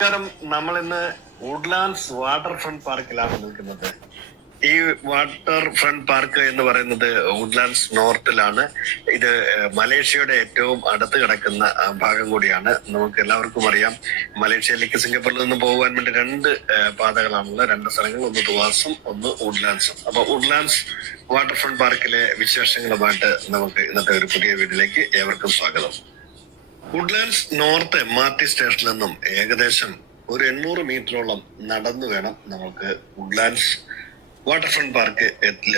നമസ്കാരം. നമ്മൾ ഇന്ന് വുഡ്ലാൻഡ്സ് വാട്ടർ ഫ്രണ്ട് പാർക്കിലാണ് നിൽക്കുന്നത്. ഈ വാട്ടർ ഫ്രണ്ട് പാർക്ക് എന്ന് പറയുന്നത് വുഡ്ലാൻഡ്സ് നോർത്തിലാണ്. ഇത് മലേഷ്യയുടെ ഏറ്റവും അടുത്ത് കിടക്കുന്ന ഭാഗം കൂടിയാണ്. നമുക്ക് എല്ലാവർക്കും അറിയാം, മലേഷ്യയിലേക്ക് സിംഗപ്പൂരിൽ നിന്ന് പോകാൻ വേണ്ടി രണ്ട് പാതകളാണുള്ളത്, രണ്ട് സ്ഥലങ്ങൾ, ഒന്ന് തുവാസും ഒന്ന് വുഡ്ലാൻഡ്സും. അപ്പൊ വുഡ്ലാൻഡ്സ് വാട്ടർ ഫ്രണ്ട് പാർക്കിലെ വിശേഷങ്ങളുമായിട്ട് നമുക്ക് ഇന്നത്തെ ഒരു പുതിയ വീഡിയോയിലേക്ക് ഏവർക്കും സ്വാഗതം. വുഡ്ലാൻഡ്സ് നോർത്ത് MRT സ്റ്റേഷനിൽ നിന്നും ഏകദേശം ഒരു 800 മീറ്ററോളം നടന്നു വേണം നമുക്ക് വുഡ്ലാൻഡ്സ് വാട്ടർ ഫ്രണ്ട് പാർക്ക്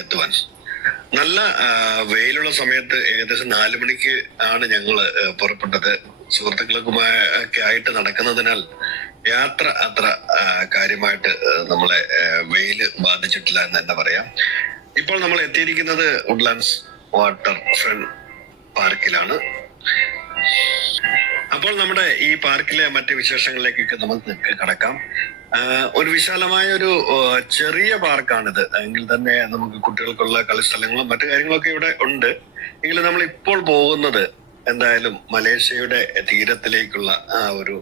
എത്തുവാൻ. നല്ല വെയിലുള്ള സമയത്ത് ഏകദേശം 4 മണിക്ക് ആണ് ഞങ്ങള് പുറപ്പെട്ടത്. സുഹൃത്തുക്കൾക്കുമൊക്കെ ആയിട്ട് നടക്കുന്നതിനാൽ യാത്ര അത്ര കാര്യമായിട്ട് നമ്മളെ വെയില് ബാധിച്ചിട്ടില്ല എന്ന് തന്നെ പറയാം. ഇപ്പോൾ നമ്മൾ എത്തിയിരിക്കുന്നത് വുഡ്ലാൻഡ്സ് വാട്ടർ ഫ്രണ്ട് പാർക്കിലാണ്. അപ്പോൾ നമ്മുടെ ഈ പാർക്കിലെ മറ്റ് വിശേഷങ്ങളിലേക്കൊക്കെ നമുക്ക് കടക്കാം. ഒരു വിശാലമായ ഒരു ചെറിയ പാർക്കാണിത്. എങ്കിൽ തന്നെ നമുക്ക് കുട്ടികൾക്കുള്ള കളിസ്ഥലങ്ങളും മറ്റു കാര്യങ്ങളൊക്കെ ഇവിടെ ഉണ്ട്. എങ്കിലും നമ്മൾ ഇപ്പോൾ പോകുന്നത് എന്തായാലും മലേഷ്യയുടെ തീരത്തിലേക്കുള്ള ഒരു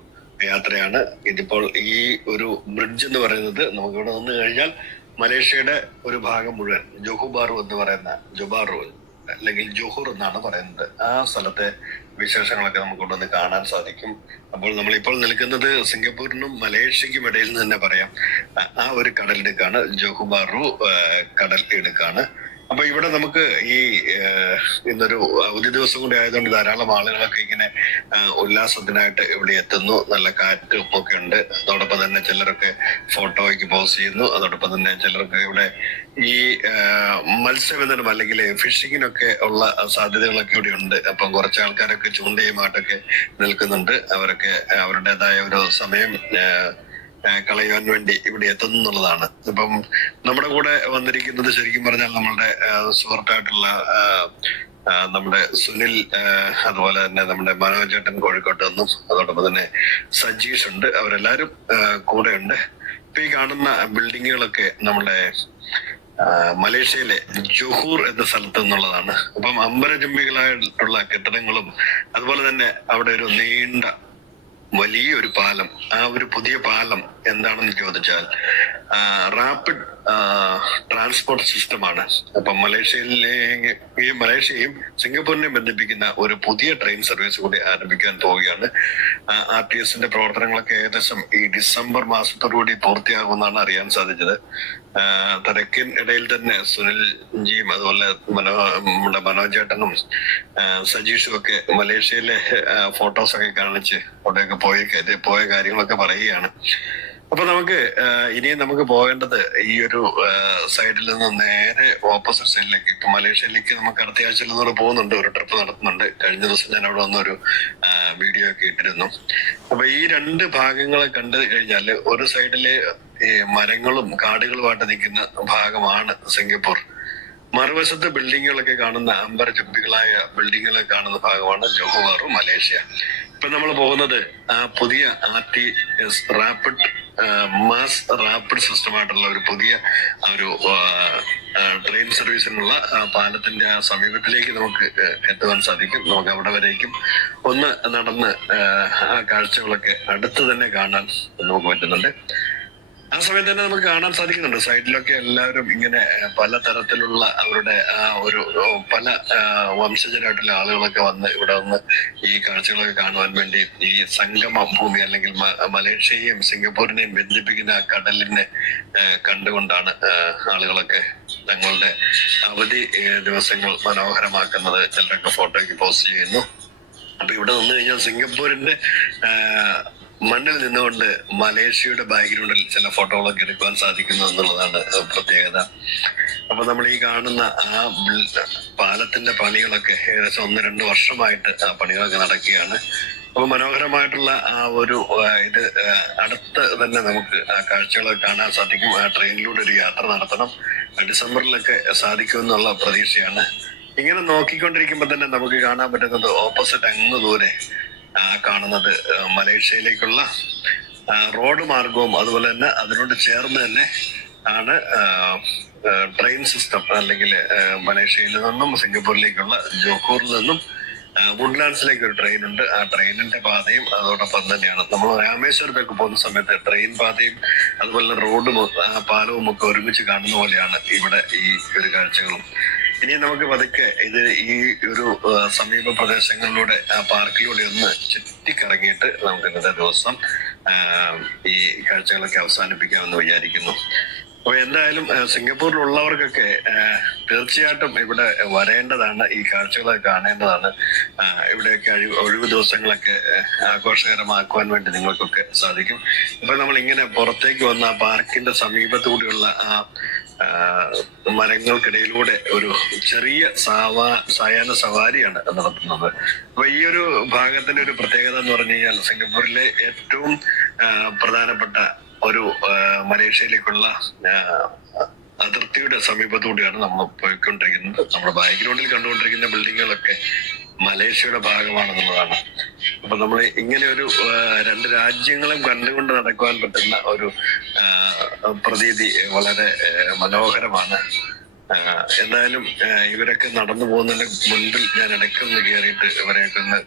യാത്രയാണ്. ഇതിപ്പോൾ ഈ ഒരു ബ്രിഡ്ജ് എന്ന് പറയുന്നത് നമുക്ക് ഇവിടെ നിന്ന് കഴിഞ്ഞാൽ മലേഷ്യയുടെ ഒരു ഭാഗം മുഴുവൻ ജോഹുബാറു എന്ന് പറയുന്ന ജുബാറു അല്ലെങ്കിൽ ജോഹൂർ എന്നാണ് പറയുന്നത്, ആ സ്ഥലത്തെ വിശേഷങ്ങളൊക്കെ നമുക്ക് കൊണ്ടുവന്ന് കാണാൻ സാധിക്കും. അപ്പോൾ നമ്മളിപ്പോൾ നിൽക്കുന്നത് സിംഗപ്പൂരിനും മലേഷ്യക്കും ഇടയിൽ നിന്ന് തന്നെ പറയാം. ആ ഒരു കടലിടുക്കാണ് ജോഹുബാറു കടൽ ഇടുക്കാണ്. അപ്പൊ ഇവിടെ നമുക്ക് ഈ ഇന്നൊരു അവധി ദിവസം കൂടി ആയതുകൊണ്ട് ധാരാളം ആളുകളൊക്കെ ഇങ്ങനെ ഉല്ലാസത്തിനായിട്ട് ഇവിടെ എത്തുന്നു. നല്ല കാറ്റും ഒക്കെ ഉണ്ട്. അതോടൊപ്പം തന്നെ ചിലരൊക്കെ ഫോട്ടോയ്ക്ക് പോസ് ചെയ്യുന്നു. അതോടൊപ്പം തന്നെ ചിലർക്ക് ഇവിടെ ഈ മത്സ്യബന്ധനം അല്ലെങ്കിൽ ഫിഷിങ്ങിനൊക്കെ ഉള്ള സാധ്യതകളൊക്കെ ഇവിടെ ഉണ്ട്. അപ്പം കുറച്ച് ആൾക്കാരൊക്കെ ചൂണ്ടയുമായിട്ടൊക്കെ നിൽക്കുന്നുണ്ട്. അവരൊക്കെ അവരുടേതായ ഒരു സമയം കളയുവാൻ വേണ്ടി ഇവിടെ എത്തുന്നു എന്നുള്ളതാണ്. ഇപ്പം നമ്മുടെ കൂടെ വന്നിരിക്കുന്നത് ശരിക്കും പറഞ്ഞാൽ നമ്മളുടെ സുഹൃത്തായിട്ടുള്ള നമ്മുടെ സുനിൽ, അതുപോലെ തന്നെ നമ്മുടെ മനോജ് ചേട്ടൻ കോഴിക്കോട്ട് നിന്നും, അതോടൊപ്പം തന്നെ സജീഷ് ഉണ്ട്. അവരെല്ലാരും കൂടെ ഉണ്ട്. ഇപ്പൊ ഈ കാണുന്ന ബിൽഡിങ്ങുകളൊക്കെ നമ്മുടെ മലേഷ്യയിലെ ജോഹൂർ എന്ന സ്ഥലത്ത് നിന്നുള്ളതാണ്. അപ്പം അമ്പരചുംബികളായിട്ടുള്ള കെട്ടിടങ്ങളും അതുപോലെ തന്നെ അവിടെ ഒരു നീണ്ട വലിയൊരു പാലം. ആ ഒരു പുതിയ പാലം എന്താണെന്ന് ചോദിച്ചാൽ റാപ്പിഡ് ട്രാൻസ്പോർട്ട് സിസ്റ്റമാണ്. അപ്പൊ മലേഷ്യയും സിംഗപ്പൂരിനെയും ബന്ധിപ്പിക്കുന്ന ഒരു പുതിയ ട്രെയിൻ സർവീസ് കൂടി ആരംഭിക്കാൻ പോവുകയാണ്. RTS പ്രവർത്തനങ്ങളൊക്കെ ഏകദേശം ഈ ഡിസംബർ മാസത്തോടുകൂടി പൂർത്തിയാകുമെന്നാണ് അറിയാൻ സാധിച്ചത്. തിരക്കിൻ ഇടയിൽ തന്നെ സുനിൽജിയും അതുപോലെ നമ്മുടെ മനോജ് ചേട്ടനും സജീഷും ഒക്കെ മലേഷ്യയിലെ ഫോട്ടോസൊക്കെ കാണിച്ച് അവിടെയൊക്കെ പോയ കാര്യങ്ങളൊക്കെ പറയുകയാണ്. അപ്പൊ നമുക്ക് ഇനിയും നമുക്ക് പോകേണ്ടത് ഈ ഒരു സൈഡിൽ നിന്ന് നേരെ ഓപ്പോസിറ്റ് സൈഡിലേക്ക്, ഇപ്പൊ മലേഷ്യയിലേക്ക് നമുക്ക് അടുത്ത ആഴ്ചയിൽ നിന്ന് പോകുന്നുണ്ട്, ഒരു ട്രിപ്പ് നടത്തുന്നുണ്ട്. കഴിഞ്ഞ ദിവസം ഞാൻ അവിടെ വന്നൊരു വീഡിയോ ഒക്കെ ഇട്ടിരുന്നു. അപ്പൊ ഈ രണ്ട് ഭാഗങ്ങളെ കണ്ടു കഴിഞ്ഞാല് ഒരു സൈഡില് ഈ മരങ്ങളും കാടുകളുമായിട്ട് നിൽക്കുന്ന ഭാഗമാണ് സിംഗപ്പൂർ. മറുവശത്ത് ബിൽഡിങ്ങുകളൊക്കെ കാണുന്ന അമ്പരചുംബികളായ ബിൽഡിങ്ങുകളൊക്കെ കാണുന്ന ഭാഗമാണ് ജോഹുബാറു മലേഷ്യ. ഇപ്പൊ നമ്മൾ പോകുന്നത് പുതിയ RTS മാസ് റാപ്പിഡ് സിസ്റ്റമായിട്ടുള്ള ഒരു പുതിയ ഒരു ട്രെയിൻ സർവീസിനുള്ള പാലത്തിന്റെ ആ സമീപത്തിലേക്ക് നമുക്ക് എത്തുവാൻ സാധിക്കും. നമുക്ക് അവിടെ വരേക്കും ഒന്ന് നടന്ന് ആ കാഴ്ചകളൊക്കെ അടുത്ത് തന്നെ കാണാൻ നമുക്ക് പറ്റുന്നുണ്ട്. ആ സമയത്ത് തന്നെ നമുക്ക് കാണാൻ സാധിക്കുന്നുണ്ട് സൈഡിലൊക്കെ എല്ലാവരും ഇങ്ങനെ പലതരത്തിലുള്ള അവരുടെ ഒരു പല വംശജരായിട്ടുള്ള ആളുകളൊക്കെ വന്ന് ഇവിടെ വന്ന് ഈ കാഴ്ചകളൊക്കെ കാണുവാൻ വേണ്ടി ഈ സംഗമ ഭൂമി അല്ലെങ്കിൽ മലേഷ്യയെയും സിംഗപ്പൂരിനെയും ബന്ധിപ്പിക്കുന്ന കടലിനെ കണ്ടുകൊണ്ടാണ് ആളുകളൊക്കെ തങ്ങളുടെ അവധി ദിവസങ്ങൾ മനോഹരമാക്കുന്നത്. ചിലരൊക്കെ ഫോട്ടോയ്ക്ക് പോസ്റ്റ് ചെയ്യുന്നു. അപ്പൊ ഇവിടെ വന്നു കഴിഞ്ഞാൽ സിംഗപ്പൂരിന്റെ മണ്ണിൽ നിന്നുകൊണ്ട് മലേഷ്യയുടെ ബാക്ക്ഗ്രൗണ്ടിൽ ചില ഫോട്ടോകളൊക്കെ എടുക്കുവാൻ സാധിക്കുന്നു എന്നുള്ളതാണ് പ്രത്യേകത. അപ്പൊ നമ്മൾ ഈ കാണുന്ന ആ പാലത്തിന്റെ പണികളൊക്കെ ഏകദേശം 1-2 വർഷമായിട്ട് ആ പണികളൊക്കെ നടക്കുകയാണ്. അപ്പൊ മനോഹരമായിട്ടുള്ള ആ ഒരു ഇത് അടുത്ത് തന്നെ നമുക്ക് ആ കാഴ്ചകളൊക്കെ കാണാൻ സാധിക്കും. ആ ട്രെയിനിലൂടെ ഒരു യാത്ര നടത്തണം. ഡിസംബറിലൊക്കെ സാധിക്കുമെന്നുള്ള പ്രതീക്ഷയാണ്. ഇങ്ങനെ നോക്കിക്കൊണ്ടിരിക്കുമ്പോൾ തന്നെ നമുക്ക് കാണാൻ പറ്റുന്നത് ഓപ്പോസിറ്റ് അങ്ങ് ദൂരെ കാണുന്നത് മലേഷ്യയിലേക്കുള്ള റോഡ് മാർഗവും അതുപോലെ തന്നെ അതിനോട് ചേർന്ന് തന്നെ ആണ് ട്രെയിൻ സിസ്റ്റം. അല്ലെങ്കിൽ മലേഷ്യയിൽ നിന്നും സിംഗപ്പൂരിലേക്കുള്ള ജോഹൂറിൽ നിന്നും വുഡ്ലാൻഡ്സിലേക്ക് ഒരു ട്രെയിൻ ഉണ്ട്. ആ ട്രെയിനിന്റെ പാതയും അതോടൊപ്പം തന്നെയാണ് നമ്മൾ രാമേശ്വരത്തേക്ക് പോകുന്ന സമയത്ത് ട്രെയിൻ പാതയും അതുപോലെ റോഡും പാലവും ഒക്കെ ഒരുമിച്ച് കാണുന്ന പോലെയാണ് ഇവിടെ ഈ ഒരു കാഴ്ചകളും. ഇനി നമുക്ക് പതുക്കെ ഇത് ഈ ഒരു സമീപ പ്രദേശങ്ങളിലൂടെ ആ പാർക്കിലൂടെ ഒന്ന് ചുറ്റിക്കറങ്ങിയിട്ട് നമുക്ക് ഇന്നത്തെ ദിവസം ഈ കാഴ്ചകളൊക്കെ അവസാനിപ്പിക്കാമെന്ന് വിചാരിക്കുന്നു. അപ്പൊ എന്തായാലും സിംഗപ്പൂരിലുള്ളവർക്കൊക്കെ തീർച്ചയായിട്ടും ഇവിടെ വരേണ്ടതാണ്, ഈ കാഴ്ചകളൊക്കെ കാണേണ്ടതാണ്. ഇവിടെയൊക്കെ ഒഴിവ് ദിവസങ്ങളൊക്കെ ആഘോഷകരമാക്കുവാൻ വേണ്ടി നിങ്ങൾക്കൊക്കെ സാധിക്കും. ഇപ്പൊ നമ്മൾ ഇങ്ങനെ പുറത്തേക്ക് വന്ന ആ പാർക്കിന്റെ സമീപത്തുകൂടിയുള്ള ആ മരങ്ങൾക്കിടയിലൂടെ ഒരു ചെറിയ സായാഹ്ന സവാരിയാണ് നടത്തുന്നത്. അപ്പൊ ഈ ഒരു ഭാഗത്തിന്റെ ഒരു പ്രത്യേകത എന്ന് പറഞ്ഞു കഴിഞ്ഞാൽ സിംഗപ്പൂരിലെ ഏറ്റവും പ്രധാനപ്പെട്ട ഒരു മലേഷ്യയിലേക്കുള്ള അതിർത്തിയുടെ സമീപത്തൂടെയാണ് നമ്മൾ പോയിക്കൊണ്ടിരിക്കുന്നത്. നമ്മുടെ ബാക്ക്ഗ്രൗണ്ടിൽ കണ്ടുകൊണ്ടിരിക്കുന്ന ബിൽഡിങ്ങുകളൊക്കെ മലേഷ്യയുടെ ഭാഗമാണെന്നുള്ളതാണ്. അപ്പൊ നമ്മൾ ഇങ്ങനെ ഒരു രണ്ട് രാജ്യങ്ങളും കണ്ടുകൊണ്ട് നടക്കുവാൻ പറ്റുന്ന ഒരു പ്രതീതി വളരെ മനോഹരമാണ്. എന്തായാലും ഇവരൊക്കെ നടന്നു പോകുന്നതിന് മുൻപിൽ ഞാൻ ഇടയ്ക്കൊന്ന് കയറിയിട്ട് ഇവരെയൊക്കെ ഒന്ന്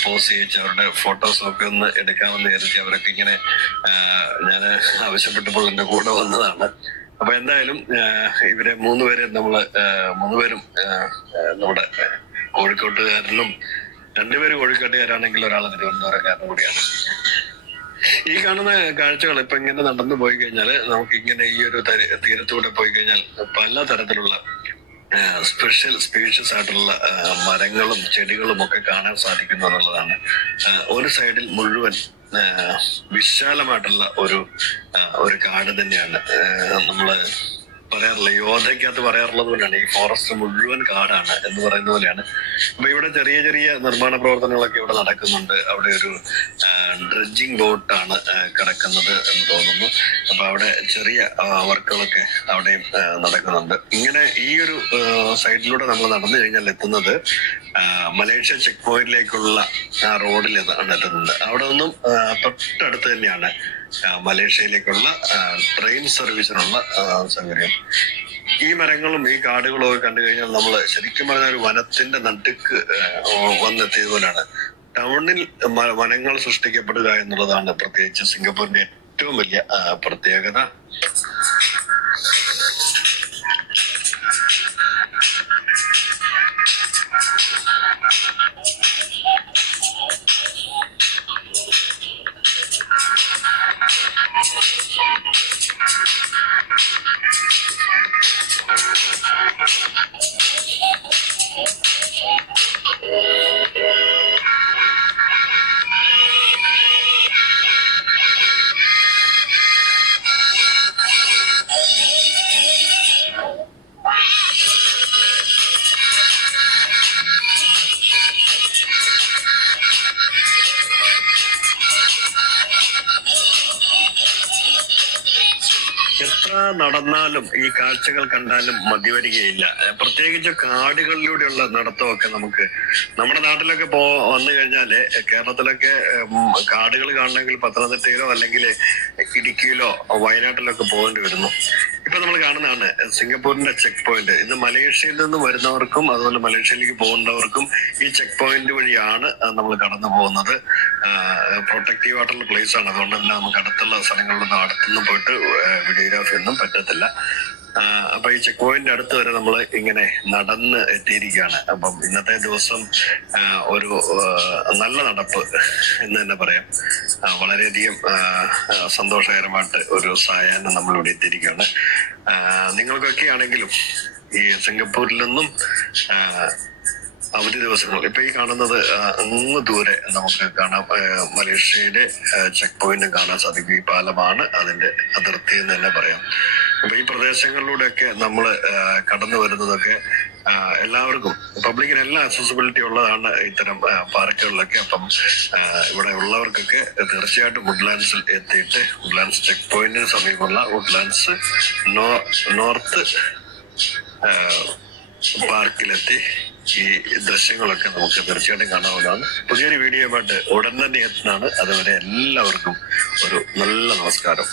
പോസ് ചെയ്യിച്ച് അവരുടെ ഫോട്ടോസ് ഒക്കെ ഒന്ന് എടുക്കാമെന്ന് വിചാരിച്ച് അവരൊക്കെ ഇങ്ങനെ ഞാൻ ആവശ്യപ്പെട്ടപ്പോൾ എന്റെ കൂടെ വന്നതാണ്. അപ്പൊ എന്തായാലും ഇവരെ മൂന്നുപേരും മൂന്നുപേരും നമ്മുടെ കോഴിക്കോട്ടുകാരനും, രണ്ടുപേരും കോഴിക്കോട്ടുകാരാണെങ്കിൽ ഒരാൾ തിരുവനന്തപുരക്കാരനും കൂടിയാണ്. ഈ കാണുന്ന കാഴ്ചകൾ ഇപ്പൊ ഇങ്ങനെ നടന്നു പോയി കഴിഞ്ഞാൽ നമുക്ക് ഇങ്ങനെ ഈ ഒരു തീരത്തൂടെ പോയി കഴിഞ്ഞാൽ പല തരത്തിലുള്ള സ്പെഷ്യൽ സ്പീഷ്യസ് ആയിട്ടുള്ള മരങ്ങളും ചെടികളും ഒക്കെ കാണാൻ സാധിക്കുന്നു എന്നുള്ളതാണ്. ഒരു സൈഡിൽ മുഴുവൻ വിശാലമായിട്ടുള്ള ഒരു കാട് തന്നെയാണ്. നമ്മള് പറയാറില്ല, യോധയ്ക്കകത്ത് പറയാറുള്ളത് പോലെയാണ് ഈ ഫോറസ്റ്റ് മുഴുവൻ കാടാണ് എന്ന് പറയുന്ന പോലെയാണ്. അപ്പൊ ഇവിടെ ചെറിയ ചെറിയ നിർമ്മാണ പ്രവർത്തനങ്ങളൊക്കെ ഇവിടെ നടക്കുന്നുണ്ട്. അവിടെ ഒരു ഡ്രഡ്ജിങ് ബോട്ടാണ് കിടക്കുന്നത് എന്ന് തോന്നുന്നു. അപ്പൊ അവിടെ ചെറിയ വർക്കുകളൊക്കെ അവിടെയും നടക്കുന്നുണ്ട്. ഇങ്ങനെ ഈ ഒരു സൈഡിലൂടെ നമ്മൾ നടന്നു കഴിഞ്ഞാൽ എത്തുന്നത് മലേഷ്യ ചെക്ക് പോയിന്റിലേക്കുള്ള ആ റോഡിലാണ് എത്തുന്നത്. അവിടെ നിന്നും തൊട്ടടുത്ത് തന്നെയാണ് മലേഷ്യയിലേക്കുള്ള ട്രെയിൻ സർവീസിനുള്ള സൗകര്യം. ഈ മരങ്ങളും ഈ കാടുകളും ഒക്കെ കണ്ടു കഴിഞ്ഞാൽ നമ്മൾ ശരിക്കും പറഞ്ഞ ഒരു വനത്തിന്റെ നടുക്ക് വന്നെത്തിയത് പോലെയാണ്. ടൗണിൽ വനങ്ങൾ സൃഷ്ടിക്കപ്പെടുക എന്നുള്ളതാണ് പ്രത്യേകിച്ച് സിംഗപ്പൂരിന്റെ ഏറ്റവും വലിയ പ്രത്യേകത. എത്ര നടന്നാലും ഈ കാഴ്ചകൾ കണ്ടാലും മതിവരികയില്ല. പ്രത്യേകിച്ച് കാടുകളിലൂടെയുള്ള നടത്തമൊക്കെ നമുക്ക് നമ്മുടെ നാട്ടിലൊക്കെ വന്നു കഴിഞ്ഞാല്, കേരളത്തിലൊക്കെ കാടുകൾ കാണണമെങ്കിൽ പത്തനംതിട്ടയിലോ അല്ലെങ്കിൽ ഇടുക്കിയിലോ വയനാട്ടിലൊക്കെ പോകേണ്ടി വരുന്നു. ഇപ്പൊ നമ്മൾ കാണുന്നതാണ് സിംഗപ്പൂരിന്റെ ചെക്ക് പോയിന്റ്. ഇത് മലേഷ്യയിൽ നിന്ന് വരുന്നവർക്കും അതുപോലെ മലേഷ്യയിലേക്ക് പോകേണ്ടവർക്കും ഈ ചെക്ക് പോയിന്റ് വഴിയാണ് നമ്മൾ കടന്നു പോകുന്നത്. പ്രൊട്ടക്റ്റീവ് ആയിട്ടുള്ള പ്ലേസ് ആണ്. അതുകൊണ്ട് തന്നെ നമുക്ക് അടുത്തുള്ള സ്ഥലങ്ങളിലൊന്നും അടുത്തൊന്നും പോയിട്ട് വീഡിയോഗ്രാഫി ഒന്നും പറ്റത്തില്ല. അപ്പൊ ഈ ചെക്ക് പോയിന്റ് അടുത്ത് വരെ നമ്മൾ ഇങ്ങനെ നടന്ന് എത്തിയിരിക്കുകയാണ്. അപ്പം ഇന്നത്തെ ദിവസം ഒരു നല്ല നടപ്പ് എന്ന് തന്നെ പറയാം. വളരെയധികം സന്തോഷകരമായിട്ട് ഒരു സായാഹ്നം നമ്മളിവിടെ എത്തിയിരിക്കുകയാണ്. നിങ്ങൾക്കൊക്കെ ആണെങ്കിലും ഈ സിംഗപ്പൂരിൽ നിന്നും അവധി ദിവസങ്ങൾ ഇപ്പൊ ഈ കാണുന്നത് അങ്ങ് ദൂരെ നമുക്ക് കാണാം. മലേഷ്യയുടെ ചെക്ക് പോയിന്റും കാണാൻ സാധിക്കും. ഈ പാലമാണ് അതിന്റെ അതിർത്തി എന്ന് തന്നെ പറയാം. അപ്പൊ ഈ പ്രദേശങ്ങളിലൂടെയൊക്കെ നമ്മൾ കടന്നു വരുന്നതൊക്കെ എല്ലാവർക്കും പബ്ലിക്കിന് എല്ലാ അക്സസിബിലിറ്റി ഉള്ളതാണ് ഇത്തരം പാർക്കുകളിലൊക്കെ. അപ്പം ഇവിടെ ഉള്ളവർക്കൊക്കെ തീർച്ചയായിട്ടും വുഡ്ലാൻഡ്സിൽ എത്തിയിട്ട് വുഡ്ലാൻഡ്സ് ചെക്ക് പോയിന്റിന് സമീപമുള്ള വുഡ്ലാൻഡ്സ് നോർത്ത് പാർക്കിലെത്തി ഈ ദൃശ്യങ്ങളൊക്കെ നമുക്ക് തീർച്ചയായിട്ടും കാണാവുന്നതാണ്. പുതിയൊരു വീഡിയോ ആയിട്ട് ഉടൻ തന്നെ എത്തുന്നതാണ്. അതുവരെ എല്ലാവർക്കും ഒരു നല്ല നമസ്കാരം.